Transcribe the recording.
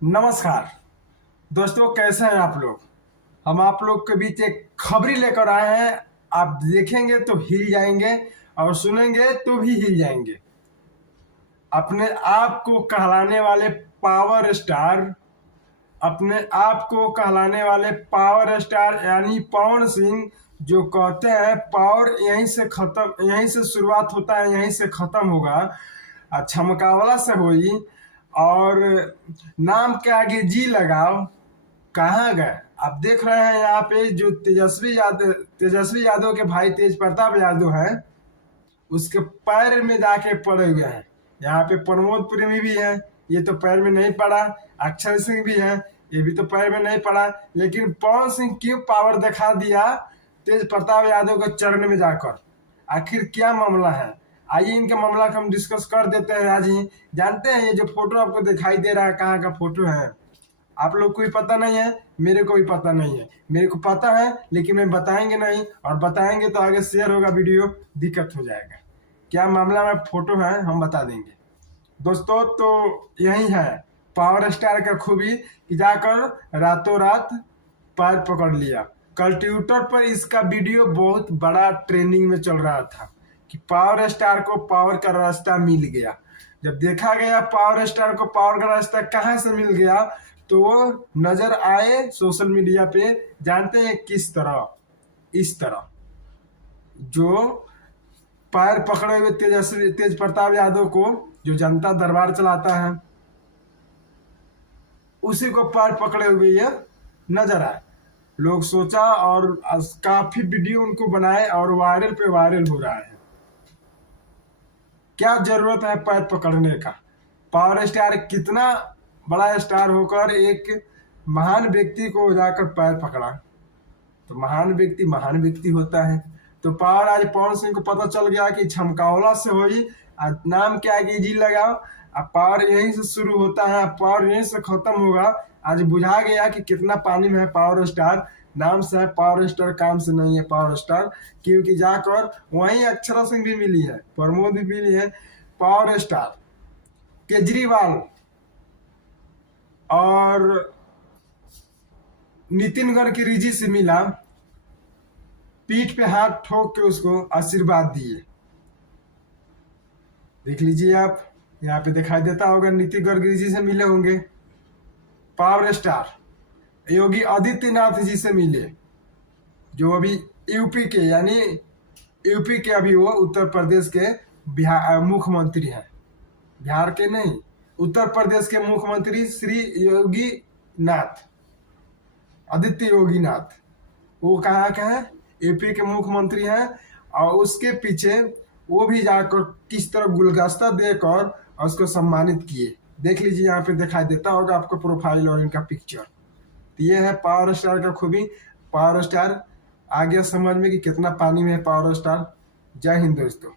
नमस्कार दोस्तों, कैसे हैं आप लोग। हम आप लोग के बीच एक खबरी लेकर आए हैं। आप देखेंगे तो हिल जाएंगे और सुनेंगे तो भी हिल जाएंगे। अपने आप को कहलाने वाले पावर स्टार, अपने आप को कहलाने वाले पावर स्टार यानी पवन सिंह, जो कहते हैं पावर यहीं से खत्म, यहीं से शुरुआत होता है, यहीं से खत्म होगा, छमकावला से हुई और नाम के आगे जी लगाओ, कहाँ गए। आप देख रहे हैं यहाँ पे जो तेजस्वी यादव के भाई तेज प्रताप यादव हैं, उसके पैर में जाके पड़े हुए हैं। यहाँ पे प्रमोद प्रेमी भी है, ये तो पैर में नहीं पड़ा। अक्षय सिंह भी है, ये भी तो पैर में नहीं पड़ा। लेकिन पवन सिंह क्यों पावर दिखा दिया तेज प्रताप यादव के चरण में जाकर, आखिर क्या मामला है। आइए इनके मामला को हम डिस्कस कर देते हैं आज ही। जानते हैं ये जो फोटो आपको दिखाई दे रहा है कहाँ का फोटो है, आप लोग को भी पता नहीं है, मेरे को भी पता नहीं है। मेरे को पता है लेकिन मैं बताएंगे नहीं, और बताएंगे तो आगे शेयर होगा वीडियो, दिक्कत हो जाएगा। क्या मामला में फोटो है हम बता देंगे दोस्तों। तो यही है पावर स्टार का खूबी कि जाकर रातों रात पैर पकड़ लिया। कल ट्विटर पर इसका वीडियो बहुत बड़ा ट्रेंडिंग में चल रहा था कि पावर स्टार को पावर का रास्ता मिल गया। जब देखा गया पावर स्टार को पावर का रास्ता कहाँ से मिल गया, तो वो नजर आए सोशल मीडिया पे। जानते हैं किस तरह, इस तरह जो पैर पकड़े हुए तेज प्रताप यादव को, जो जनता दरबार चलाता है, उसी को पैर पकड़े हुए ये नजर आए। लोग सोचा और काफी वीडियो उनको बनाए और वायरल पे वायरल हो रहा है। क्या जरूरत है पैर पकड़ने का। पावर स्टार कितना बड़ा स्टार होकर एक महान व्यक्ति को जाकर पैर पकड़ा, तो महान व्यक्ति होता है। तो पावर आज पवन सिंह को पता चल गया कि छमकावला से होई, नाम के आगे जी लगाओ। अब पावर यहीं से शुरू होता है, पावर यहीं से खत्म होगा। आज बुझा गया कि कितना पानी में है पावर स्टार। नाम से है पावर स्टार, काम से नहीं है पावर स्टार। क्योंकि जाकर वहीं अक्षरा सिंह भी मिली है, प्रमोद भी मिली है। पावर स्टार केजरीवाल और नितिन गडकरी से मिला, पीठ पे हाथ ठोक के उसको आशीर्वाद दिए। देख लीजिए आप, यहाँ पे दिखाई देता होगा नितिन गडकरी जी से मिले होंगे। पावर स्टार योगी आदित्यनाथ जी से मिले, जो अभी यूपी के, यानी यूपी के अभी वो उत्तर प्रदेश के मुख्यमंत्री हैं। बिहार के नहीं, उत्तर प्रदेश के मुख्यमंत्री श्री योगी नाथ, आदित्य योगी नाथ। वो कहाँ के हैं, यूपी के मुख्यमंत्री हैं। और उसके पीछे वो भी जाकर किस तरह गुलदस्ता देकर और उसको सम्मानित किए। देख लीजिए यहाँ पे दिखाई देता होगा आपको प्रोफाइल और इनका पिक्चर। तो ये है पावर स्टार का खूबी। पावर स्टार आ गया समझ में कि कितना पानी में है पावर स्टार। जय हिंद दोस्तों।